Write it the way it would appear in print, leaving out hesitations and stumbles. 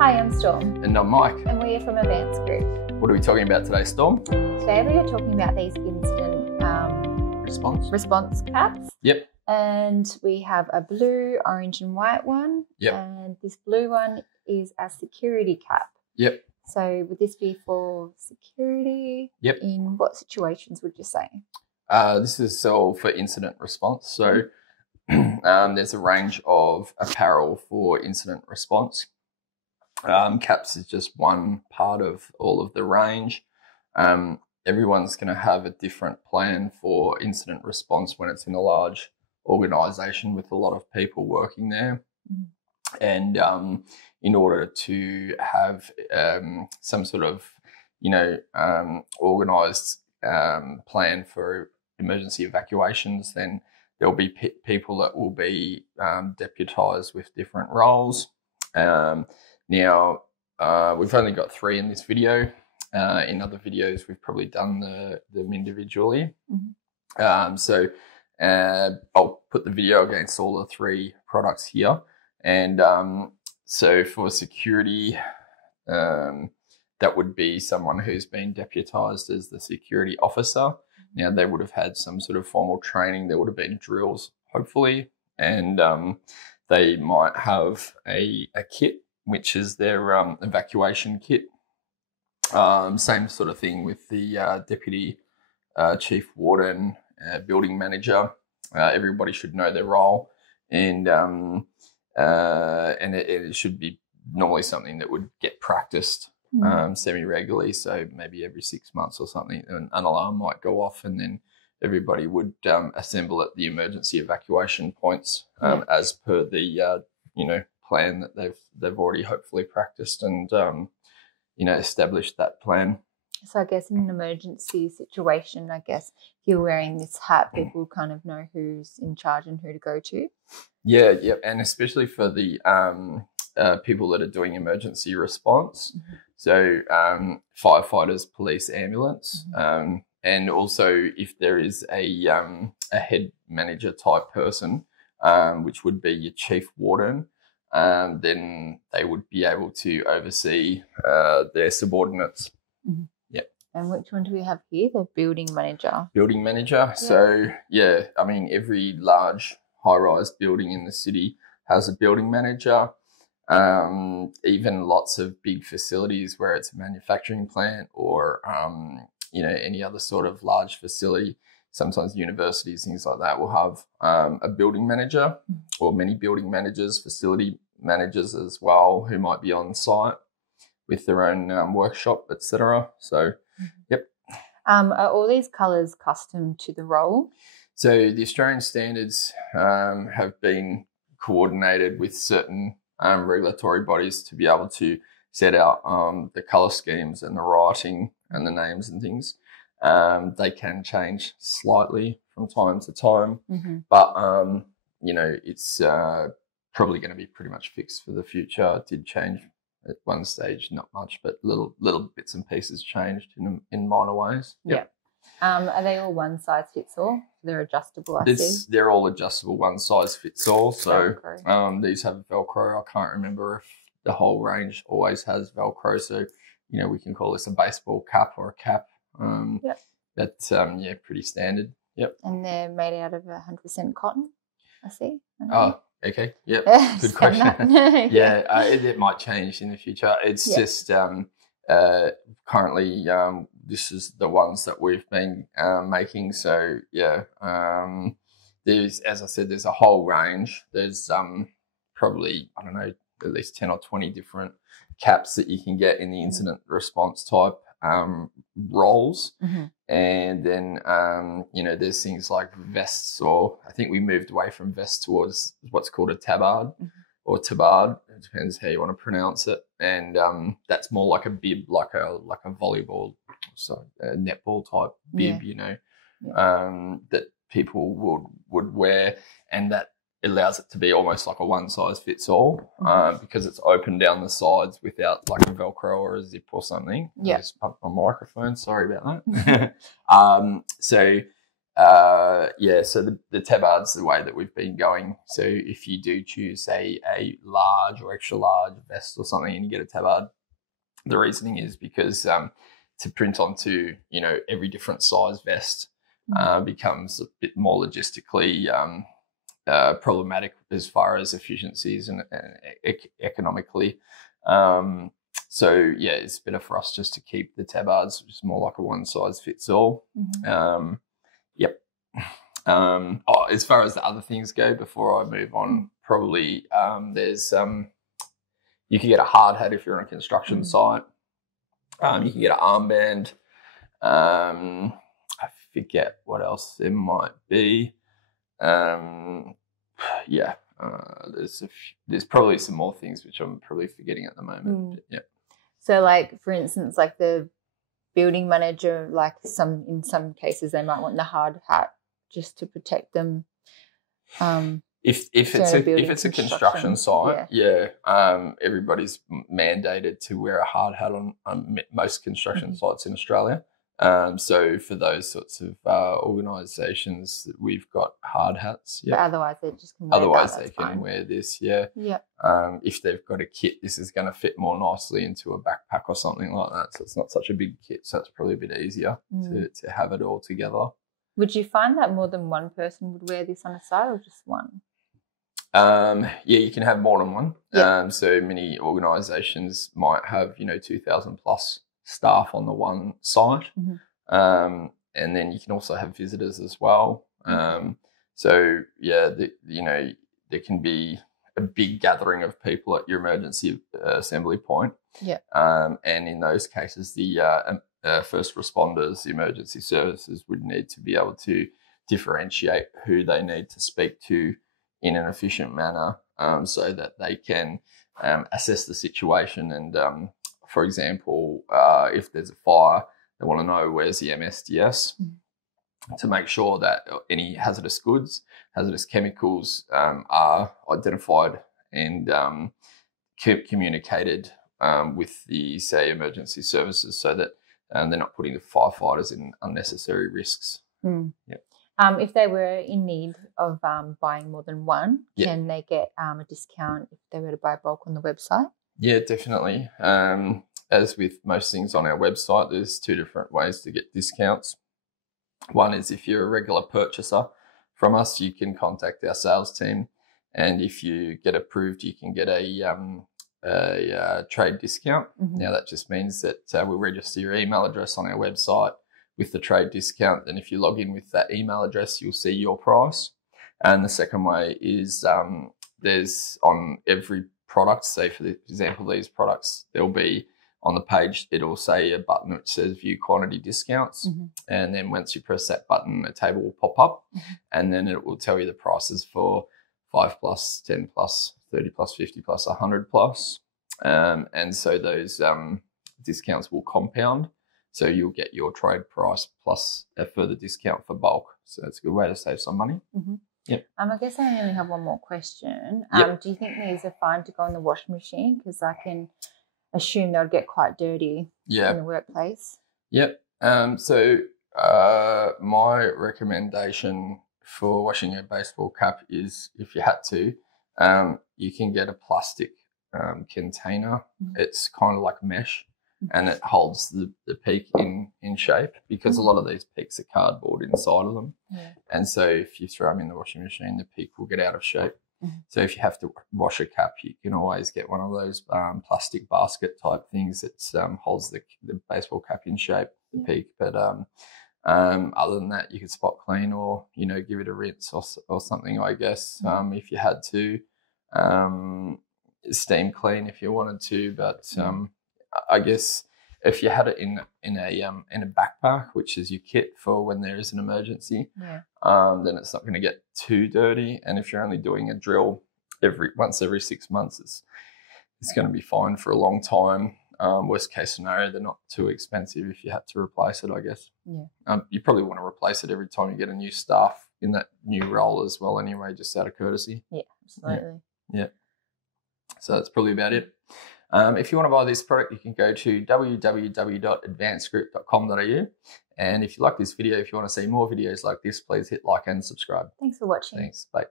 Hi, I'm Storm. And I'm Mike. And we are from Advance Group. What are we talking about today, Storm? Today we are talking about these incident response caps. Yep. And we have a blue, orange and white one. Yep. And this blue one is a security cap. Yep. So would this be for security? Yep. In what situations would you say? This is all for incident response. So there's a range of apparel for incident response. Caps is just one part of all of the range. Everyone's going to have a different plan for incident response when it's in a large organisation with a lot of people working there. And in order to have some sort of, organised plan for emergency evacuations, then there'll be people that will be deputised with different roles. Now, we've only got 3 in this video. In other videos, we've probably done them individually. So I'll put the video against all the 3 products here. And so for security, that would be someone who's been deputised as the security officer. Now, they would have had some sort of formal training. There would have been drills, hopefully. And they might have a kit, which is their evacuation kit. Same sort of thing with the deputy chief warden, building manager. Everybody should know their role, and it should be normally something that would get practiced semi-regularly. So maybe every 6 months or something, an alarm might go off, and then everybody would assemble at the emergency evacuation points as per the plan that they've already hopefully practiced and established that plan. So I guess in an emergency situation, I guess if you're wearing this hat, people kind of know who's in charge and who to go to. Yeah, and especially for the people that are doing emergency response. So firefighters, police, ambulance, and also if there is a head manager type person, which would be your chief warden, then they would be able to oversee their subordinates. Yep. And which one do we have here? The building manager. Building manager. Yeah. So, every large high-rise building in the city has a building manager. Even lots of big facilities where it's a manufacturing plant or, any other sort of large facility. Sometimes universities, things like that, will have a building manager or many building managers, facility managers as well, who might be on site with their own workshop, etc. So, yep. Are all these colours custom to the role? So the Australian standards have been coordinated with certain regulatory bodies to be able to set out the colour schemes and the writing and the names and things. They can change slightly from time to time, but it's probably going to be pretty much fixed for the future. It did change at one stage, not much, but little bits and pieces changed in minor ways. Yep. Yeah. Are they all one size fits all? They're adjustable, I see. They're all adjustable, one size fits all. So these have Velcro. I can't remember if the whole range always has Velcro. So, we can call this a baseball cap or a cap. That's pretty standard. Yep. And they're made out of 100% cotton, I see. Oh, okay. Yep. Good question. It might change in the future. It's just currently this is the ones that we've been making. So there's, as I said, there's a whole range. There's probably, I don't know, at least 10 or 20 different caps that you can get in the incident response type roles. And then there's things like vests, or I think we moved away from vests towards what's called a tabard or tabard. It depends how you want to pronounce it. And that's more like a bib, like a volleyball, so a netball type bib, that people would wear, and that allows it to be almost like a one size fits all because it's open down the sides without like a Velcro or a zip or something. I just pumped my microphone. Sorry about that. So the tabard's the way that we've been going. So if you do choose a large or extra large vest or something and you get a tabard, the reasoning is because to print onto, every different size vest becomes a bit more logistically problematic as far as efficiencies and economically. It's better for us just to keep the tabards, which is more like a one size fits all. As far as the other things go, before I move on, probably there's you can get a hard hat if you're on a construction site. You can get an armband. I forget what else there might be. There's probably some more things which I'm probably forgetting at the moment. But, yeah. So, like for instance, like the building manager, like in some cases they might want the hard hat just to protect them. If it's a construction site, everybody's mandated to wear a hard hat on most construction sites in Australia. So for those sorts of organisations, we've got hard hats. But otherwise, they just can wear they can wear this. Yeah. If they've got a kit, this is going to fit more nicely into a backpack or something like that. So it's not such a big kit. So it's probably a bit easier to have it all together. Would you find that more than one person would wear this on a site or just one? You can have more than one. So many organisations might have 2,000 plus staff on the one site, and then you can also have visitors as well. There can be a big gathering of people at your emergency assembly point. And in those cases, the first responders, the emergency services, would need to be able to differentiate who they need to speak to in an efficient manner, so that they can assess the situation. And for example, if there's a fire, they want to know where's the MSDS to make sure that any hazardous goods, hazardous chemicals are identified and communicated with the, say, emergency services, so that they're not putting the firefighters in unnecessary risks. If they were in need of buying more than one, can they get a discount if they were to buy bulk on the website? Yeah, definitely. As with most things on our website, there's two different ways to get discounts. One is if you're a regular purchaser from us, you can contact our sales team, and if you get approved, you can get a trade discount. Now that just means that we'll register your email address on our website with the trade discount. Then if you log in with that email address, you'll see your price. And the second way is there's on every product, say for example these products, there'll be on the page, it'll say a button which says view quantity discounts. And then once you press that button, a table will pop up, and then it will tell you the prices for 5 plus, 10 plus, 30 plus, 50 plus, 100 plus. And so those discounts will compound. So you'll get your trade price plus a further discount for bulk. So it's a good way to save some money. I guess I only have one more question. Do you think these are fine to go in the washing machine? Because I can assume they'll get quite dirty in the workplace. So my recommendation for washing a baseball cap is, if you had to, you can get a plastic container. It's kind of like mesh, and it holds the peak in shape, because a lot of these peaks are cardboard inside of them. And so if you throw them in the washing machine, the peak will get out of shape. So if you have to wash a cap, you can always get one of those plastic basket type things that holds the baseball cap in shape, the peak. But other than that, you could spot clean or, give it a rinse or something, I guess, if you had to. Steam clean if you wanted to, but I guess if you had it in a backpack, which is your kit for when there is an emergency, then it's not going to get too dirty. And if you're only doing a drill once every 6 months, it's going to be fine for a long time. Worst case scenario, they're not too expensive if you had to replace it, I guess. You probably want to replace it every time you get a new staff in that new role as well anyway, just out of courtesy. Absolutely. So that's probably about it. If you want to buy this product, you can go to www.advancedgroup.com.au, And if you like this video, if you want to see more videos like this, please hit like and subscribe. Thanks for watching. Thanks. Bye.